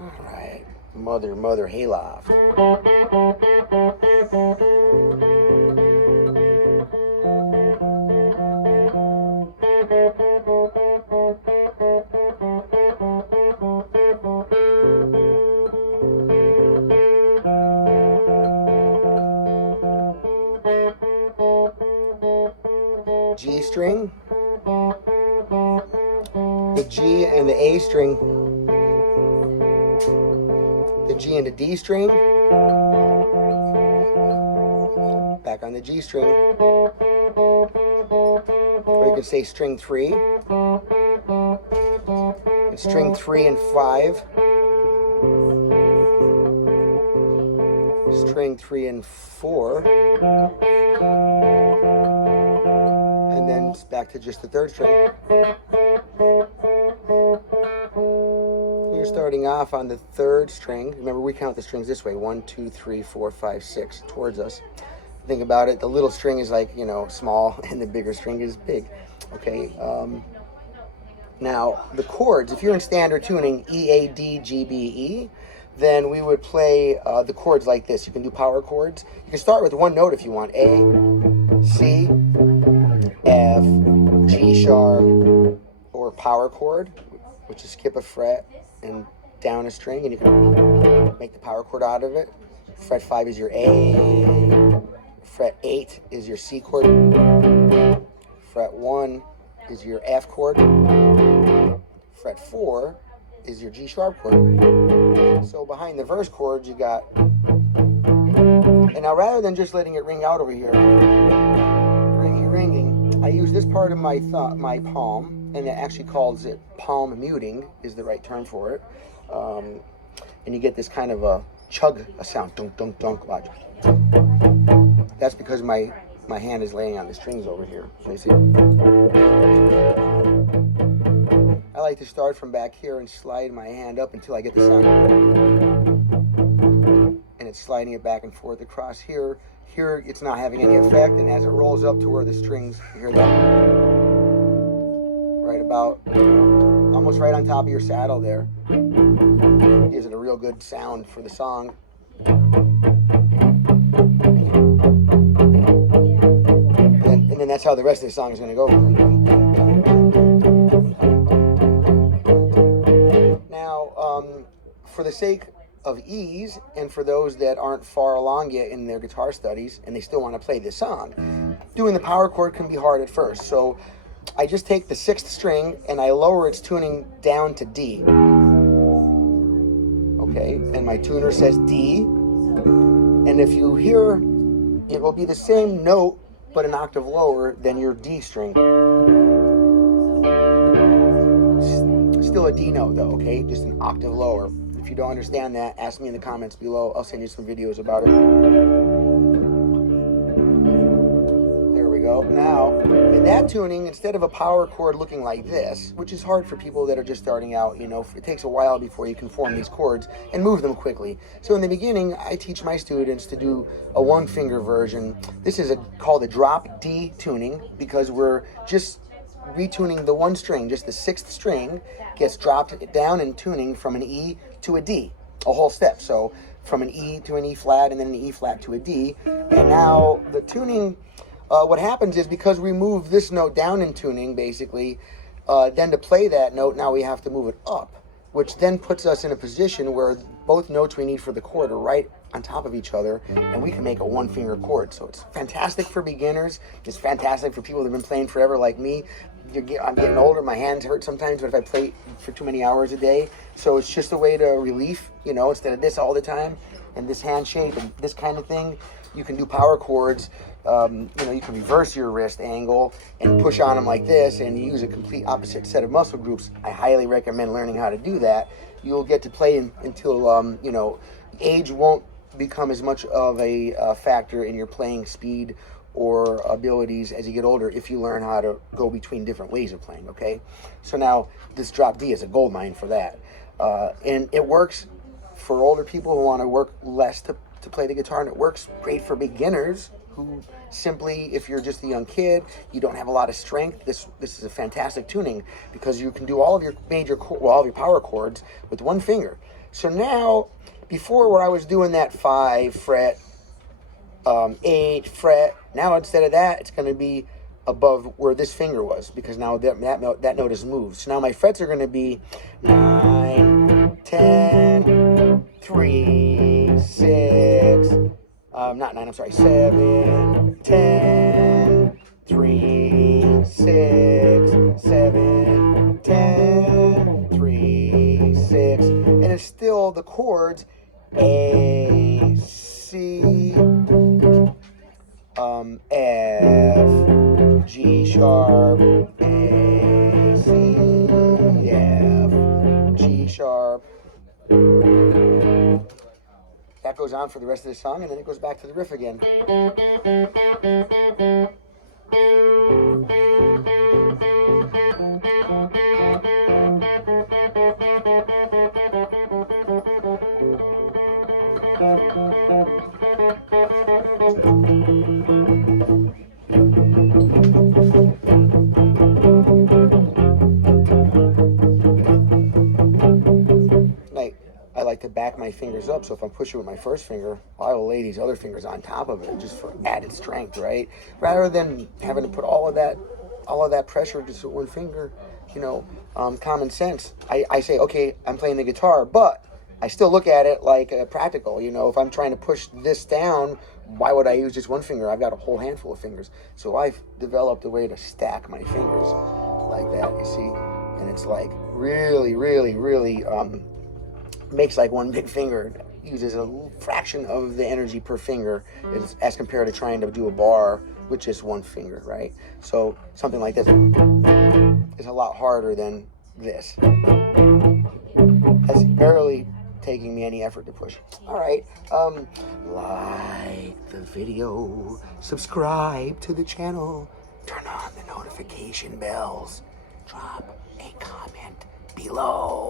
All right, Mother Hayloft. G string, the G and the A string, the G and the D string, back on the G string, or you can say string 3, and string 3 and 5, string 3 and 4, and then it's back to just the 3rd string. You're starting off on the 3rd string. Remember, we count the strings this way: 1, 2, 3, 4, 5, 6 towards us. Think about it. The little string is like, small, and the bigger string is big. Okay. Now the chords, if you're in standard tuning, E, A, D, G, B, E, then we would play the chords like this. You can do power chords. You can start with one note if you want: A, C, F, G sharp, or power chord, which is skip a fret and down a string, and you can make the power chord out of it. Fret 5 is your A, fret 8 is your C chord, fret 1 is your F chord, fret 4 is your G sharp chord. So behind the verse chords you got, and now rather than just letting it ring out over here, ringing, I use this part of my palm, and it actually calls it palm muting is the right term for it. And you get this kind of a chug, a sound, dunk, dunk, dunk, watch. That's because my hand is laying on the strings over here. So you see, I like to start from back here and slide my hand up until I get the sound. And it's sliding it back and forth across here. Here it's not having any effect, and as it rolls up to where the strings, you hear that? Right about, almost right on top of your saddle there. Gives it a real good sound for the song. And then that's how the rest of the song is going to go. Now, for the sake of ease, and for those that aren't far along yet in their guitar studies and they still want to play this song, doing the power chord can be hard at first. So I just take the 6th string and I lower its tuning down to D. Okay, and my tuner says D. And if you hear, it will be the same note, but an octave lower than your D string. Still a D note though, okay? Just an octave lower. If you don't understand that, ask me in the comments below. I'll send you some videos about it. There we go. Now, in that tuning, instead of a power chord looking like this, which is hard for people that are just starting out, it takes a while before you can form these chords and move them quickly. So in the beginning, I teach my students to do a 1-finger version. This is called a drop D tuning, because we're just retuning the 1 string, just the 6th string gets dropped down in tuning from an E to a D, a whole step. So from an E to an E flat, and then an E flat to a D. And now the tuning, what happens is, because we move this note down in tuning, basically, then to play that note, now we have to move it up, which then puts us in a position where both notes we need for the chord are right on top of each other, and we can make a 1-finger chord. So it's fantastic for beginners. It's fantastic for people that have been playing forever like me. I'm getting older, my hands hurt sometimes, but if I play for too many hours a day. So it's just a way to relief, instead of this all the time, and this hand shape and this kind of thing, you can do power chords. You can reverse your wrist angle and push on them like this, and use a complete opposite set of muscle groups. I highly recommend learning how to do that. You'll get to play until, age won't become as much of a factor in your playing speed or abilities as you get older, if you learn how to go between different ways of playing, okay? So now this drop D is a gold mine for that. And it works for older people who want to work less to play the guitar, and it works great for beginners who simply, if you're just a young kid, you don't have a lot of strength, this is a fantastic tuning, because you can do all of your all of your power chords with 1 finger. So now, before where I was doing that 5 fret, 8 fret, now instead of that, it's going to be above where this finger was, because now that note has moved. So now my frets are going to be 9, 10, 3, 6, not 9, I'm sorry, 7, 10, 3, 6, 7, 10, 3, 6, and it's still the chords A, C, F, G sharp, A, C, F, G sharp. That goes on for the rest of the song, and then it goes back to the riff again. I like to back my fingers up, so if I'm pushing with my first finger, I will lay these other fingers on top of it just for added strength, right? Rather than having to put all of that pressure just with one finger, you know, common sense. I say, okay, I'm playing the guitar, but I still look at it like practical. You know, if I'm trying to push this down, why would I use just one finger? I've got a whole handful of fingers. So I've developed a way to stack my fingers like that, you see? And it's like really, really, really makes like one big finger. Uses a fraction of the energy per finger as compared to trying to do a bar with just one finger, right? So something like this is a lot harder than this. That's barely taking me any effort to push. All right, like the video, subscribe to the channel, turn on the notification bells, drop a comment below.